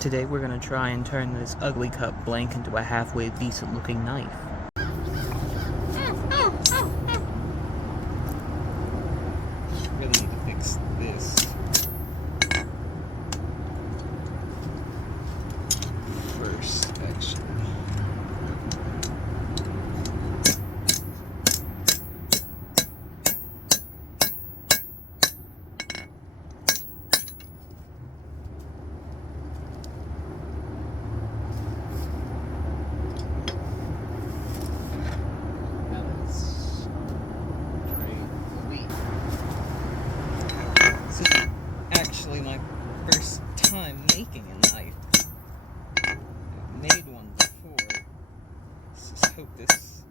Today we're going to try and turn this ugly cut blank into a halfway decent looking knife. Really need to fix this. First, actually. This is actually my first time making a knife. I've made one before. Let's just hope this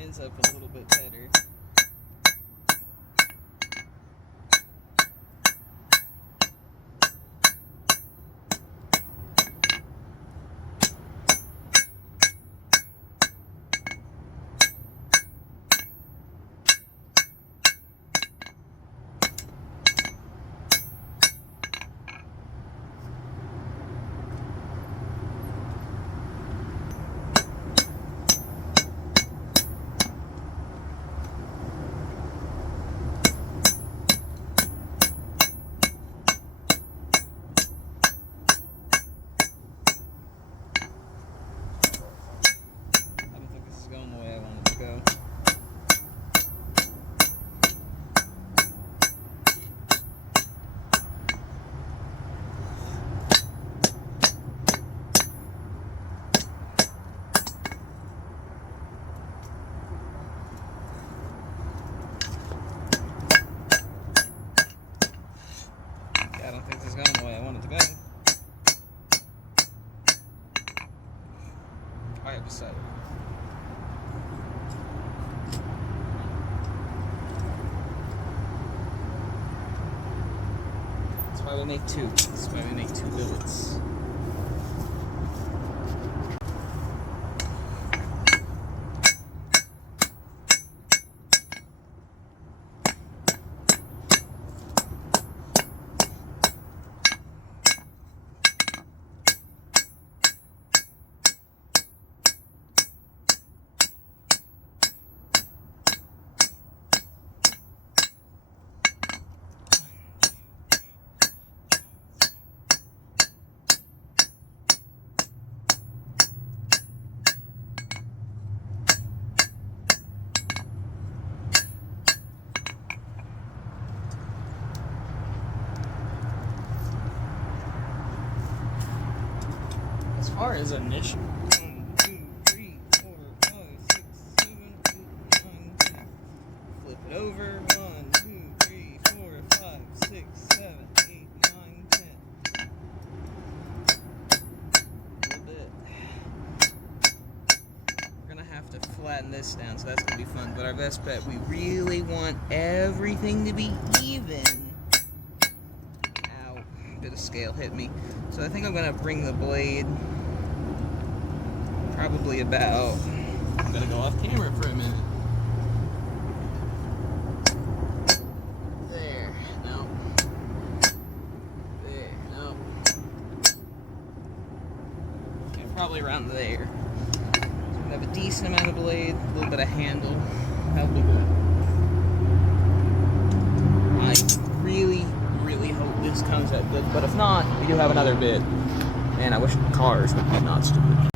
ends up a little bit better. I don't think this is going the way I want it to go. I have decided. That's why we make two. That's why we make two billets. As far as initial 1, 2, 3, 4, 5, 6, 7, 8, 9, 10. Flip it over. 1, 2, 3, 4, 5, 6, 7, 8, 9, 10. A little bit. We're gonna have to flatten this down, so that's gonna be fun. But our best bet, we really want everything to be even. Ow, a bit of scale hit me. So I think I'm gonna bring the blade probably about, I'm gonna go off camera for a minute. There, no. There, no. Okay, probably around there. So we have a decent amount of blade, a little bit of handle. That'll be good. I really hope this comes out good, but if not, we do have another bit. Man, I wish cars would be not stupid.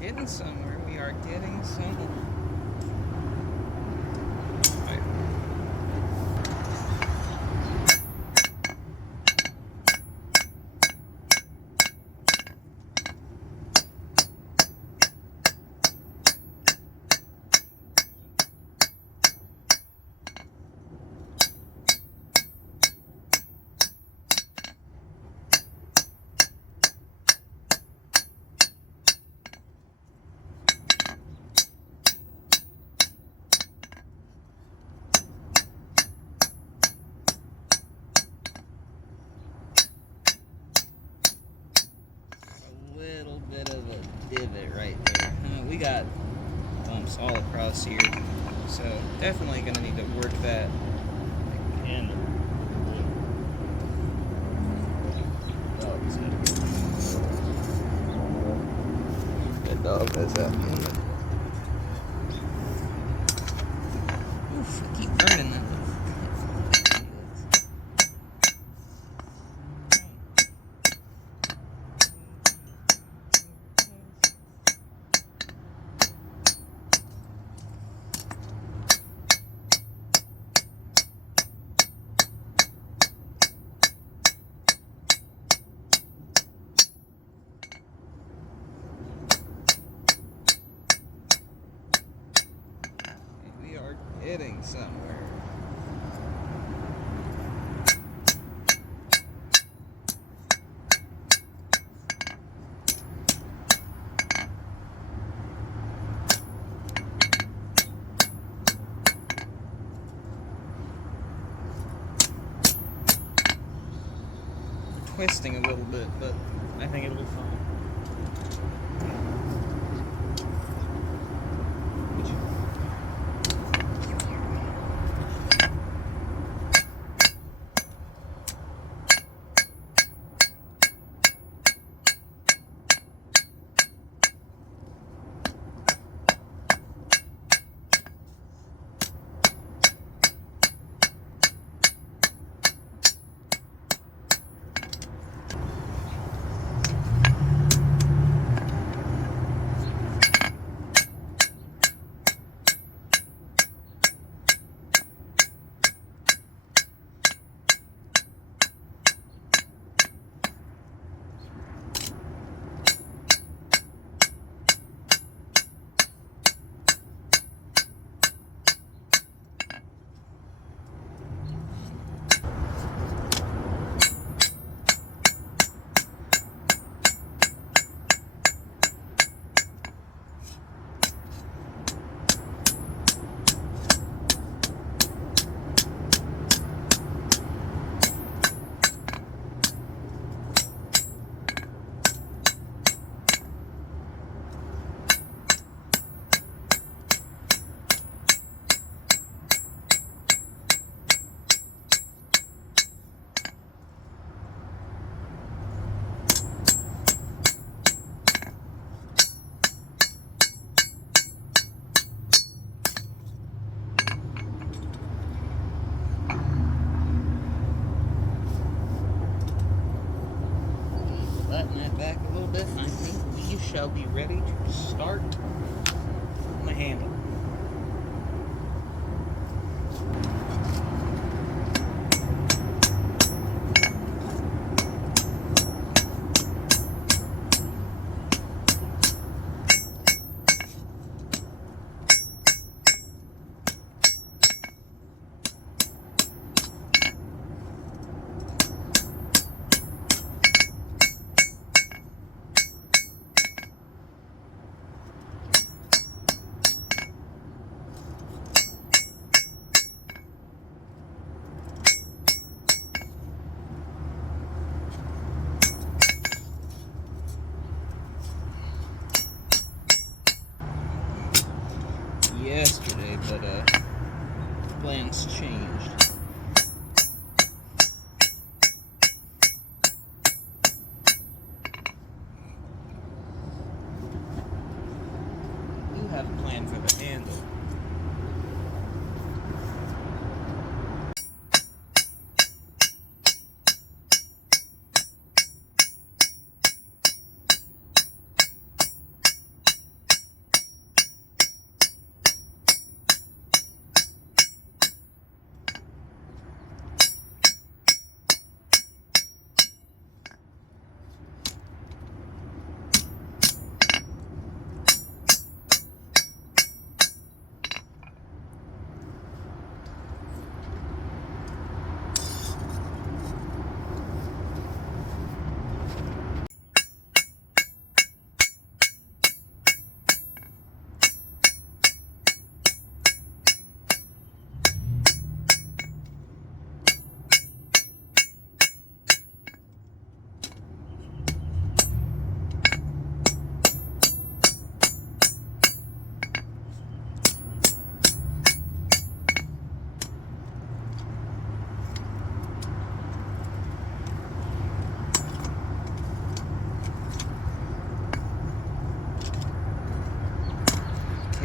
Getting somewhere. We are getting somewhere. Right. divot right there. We got bumps all across here, so definitely gonna need to work that again. That dog does that. Oof, I keep burning that. We are getting somewhere. Twisting a little bit, but I think it'll be fine. Flatten that back a little bit, and I think we shall be ready to start the handle. Yesterday, but plans changed. We have a plan for the handle.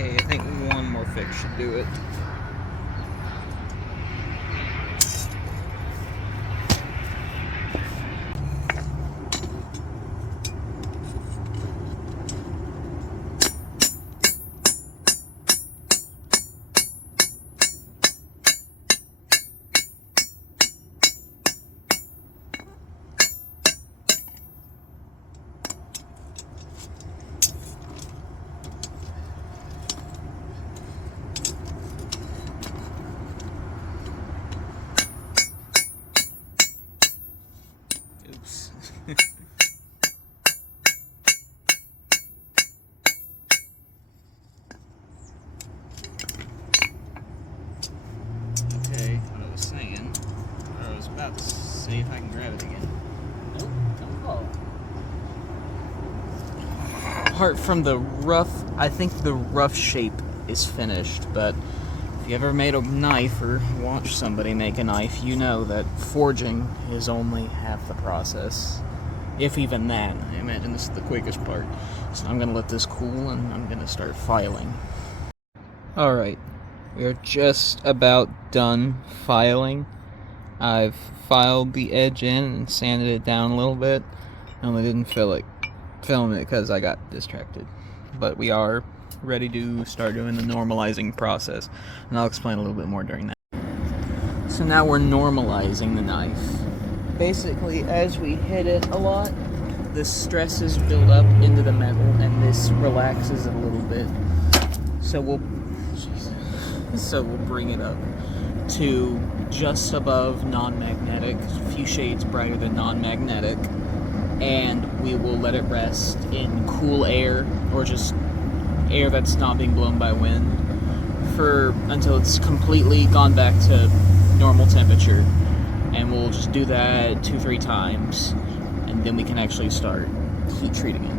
Okay, I think one more fix should do it. Oops. Okay, what I was saying, or I was about to see if I can grab it again. Nope, don't fall. Apart from the rough, I think the rough shape is finished, but if you ever made a knife or watched somebody make a knife, you know that forging is only half the process. If even that. I imagine this is the quickest part. So I'm gonna let this cool and I'm gonna start filing. Alright, we are just about done filing. I've filed the edge in and sanded it down a little bit. I only didn't film it because I got distracted. But we are ready to start doing the normalizing process. And I'll explain a little bit more during that. So now we're normalizing the knife. Basically, as we hit it a lot, the stresses build up into the metal and this relaxes it a little bit. So we'll bring it up to just above non-magnetic, a few shades brighter than non-magnetic, and we will let it rest in cool air or just air that's not being blown by wind until it's completely gone back to normal temperature. And we'll just do that 2-3 times, and then we can actually start heat treating it.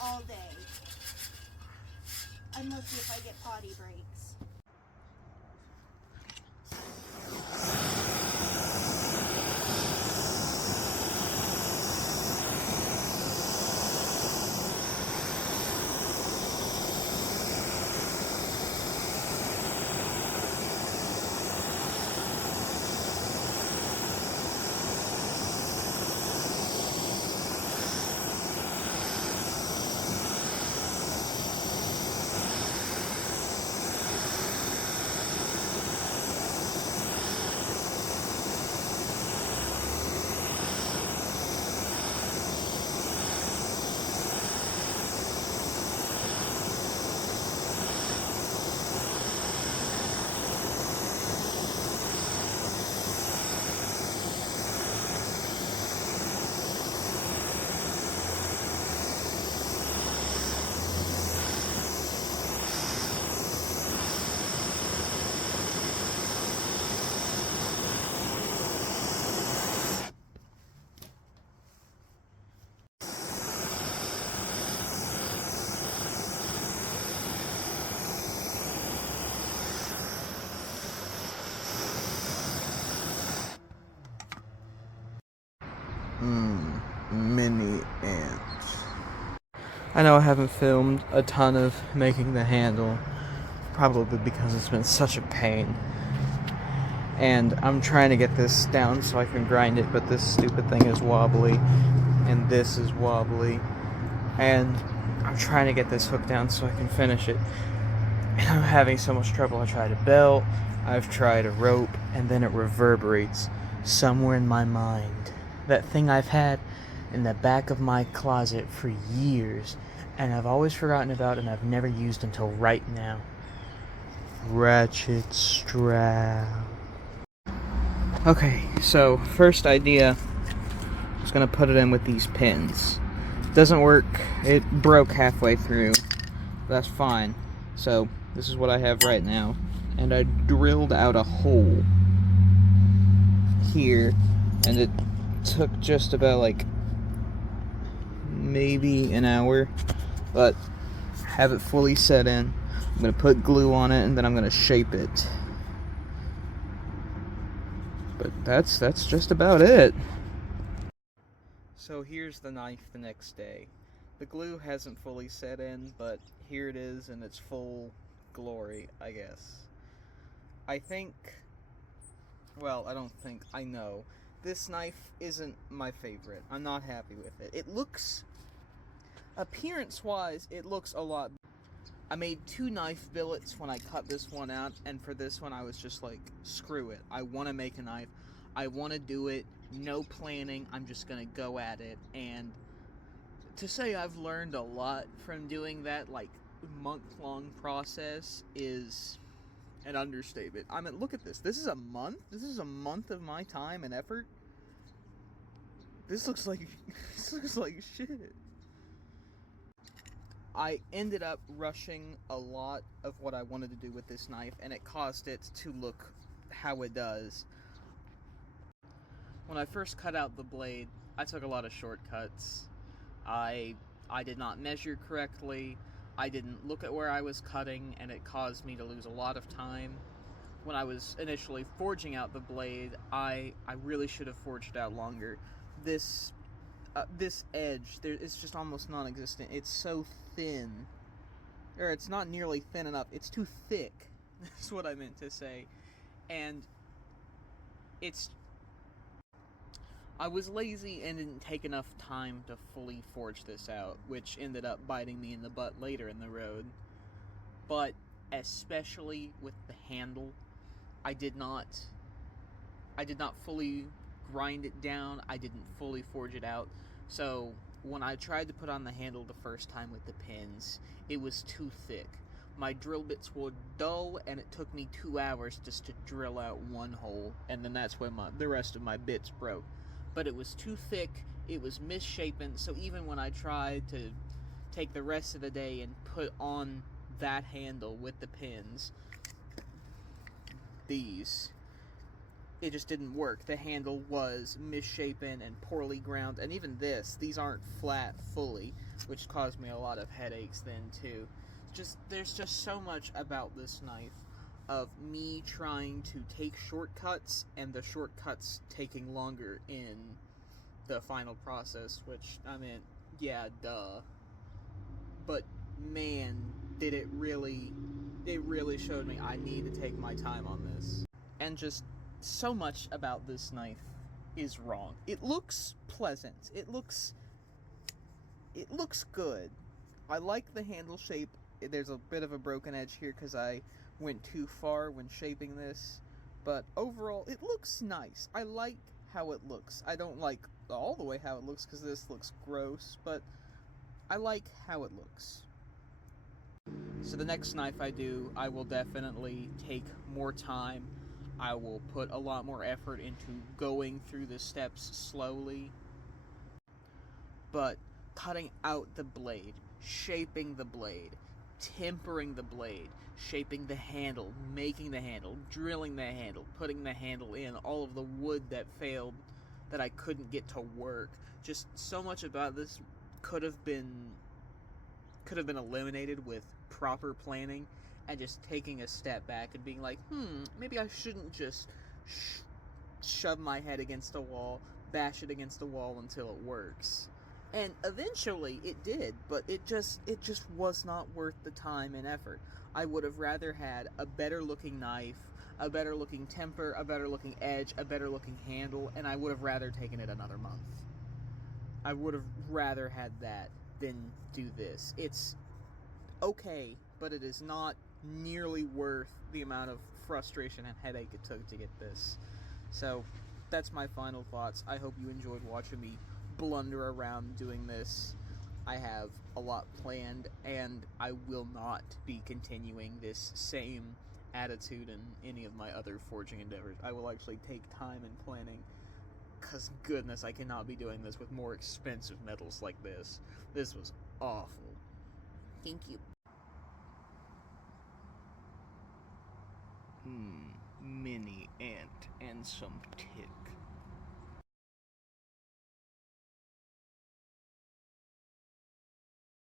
All day. I'm lucky if I get potty breaks. I know I haven't filmed a ton of making the handle, probably because it's been such a pain. And I'm trying to get this down so I can grind it, but this stupid thing is wobbly, and this is wobbly. And I'm trying to get this hook down so I can finish it. And I'm having so much trouble. I tried a belt, I've tried a rope, and then it reverberates somewhere in my mind. That thing I've had in the back of my closet for years, and I've always forgotten about and I've never used until right now. Ratchet strap. Okay, so first idea, I was gonna put it in with these pins. Doesn't work, it broke halfway through. That's fine. So this is what I have right now, and I drilled out a hole here, and it took just about like maybe an hour, but have it fully set in. I'm gonna put glue on it, and then I'm gonna shape it. But that's just about it. So here's the knife the next day. The glue hasn't fully set in, but here it is in its full glory, I guess. I think, well, I don't think, I know, this knife isn't my favorite. I'm not happy with it. It looks, appearance-wise, it looks a lot. I made 2 knife billets when I cut this one out, and for this one I was just like, screw it. I want to make a knife. I want to do it. No planning. I'm just going to go at it. And to say I've learned a lot from doing that, like, month-long process is an understatement. I mean, look at this. This is a month? This is a month of my time and effort? This looks like shit. I ended up rushing a lot of what I wanted to do with this knife, and it caused it to look how it does. When I first cut out the blade, I took a lot of shortcuts. I did not measure correctly. I didn't look at where I was cutting, and it caused me to lose a lot of time. When I was initially forging out the blade, I really should have forged it out longer. This edge, it's just almost non-existent. It's so thin. Or it's not nearly thin enough. It's too thick. That's what I meant to say. And I was lazy and didn't take enough time to fully forge this out, which ended up biting me in the butt later in the road. But especially with the handle, I did not fully grind it down. I didn't fully forge it out. So when I tried to put on the handle the first time with the pins, it was too thick. My drill bits were dull, and it took me 2 hours just to drill out one hole, and then that's when the rest of my bits broke. But it was too thick, it was misshapen, so even when I tried to take the rest of the day and put on that handle with the pins, it just didn't work. The handle was misshapen and poorly ground, and even these aren't flat fully, which caused me a lot of headaches then too. There's just so much about this knife of me trying to take shortcuts, and the shortcuts taking longer in the final process, which, I mean, yeah, duh. But man, it really showed me I need to take my time on this. And just so much about this knife is wrong. It looks pleasant. It looks good. I like the handle shape. There's a bit of a broken edge here because I went too far when shaping this, but overall it looks nice. I like how it looks. I don't like all the way how it looks because this looks gross, but I like how it looks. So the next knife I do, I will definitely take more time. I will put a lot more effort into going through the steps slowly. But cutting out the blade, shaping the blade, tempering the blade, shaping the handle, making the handle, drilling the handle, putting the handle in, all of the wood that failed, that I couldn't get to work. Just so much about this could have been eliminated with proper planning and just taking a step back and being like, maybe I shouldn't just shove my head against a wall, bash it against a wall until it works. And eventually it did, but it just was not worth the time and effort. I would have rather had a better looking knife, a better looking temper, a better looking edge, a better looking handle, and I would have rather taken it another month. I would have rather had that than do this. It's okay, but it is not nearly worth the amount of frustration and headache it took to get this. So, that's my final thoughts. I hope you enjoyed watching me blunder around doing this. I have a lot planned, and I will not be continuing this same attitude in any of my other forging endeavors. I will actually take time and planning, because goodness, I cannot be doing this with more expensive metals like this. This was awful. Thank you. Mini ant and some tips.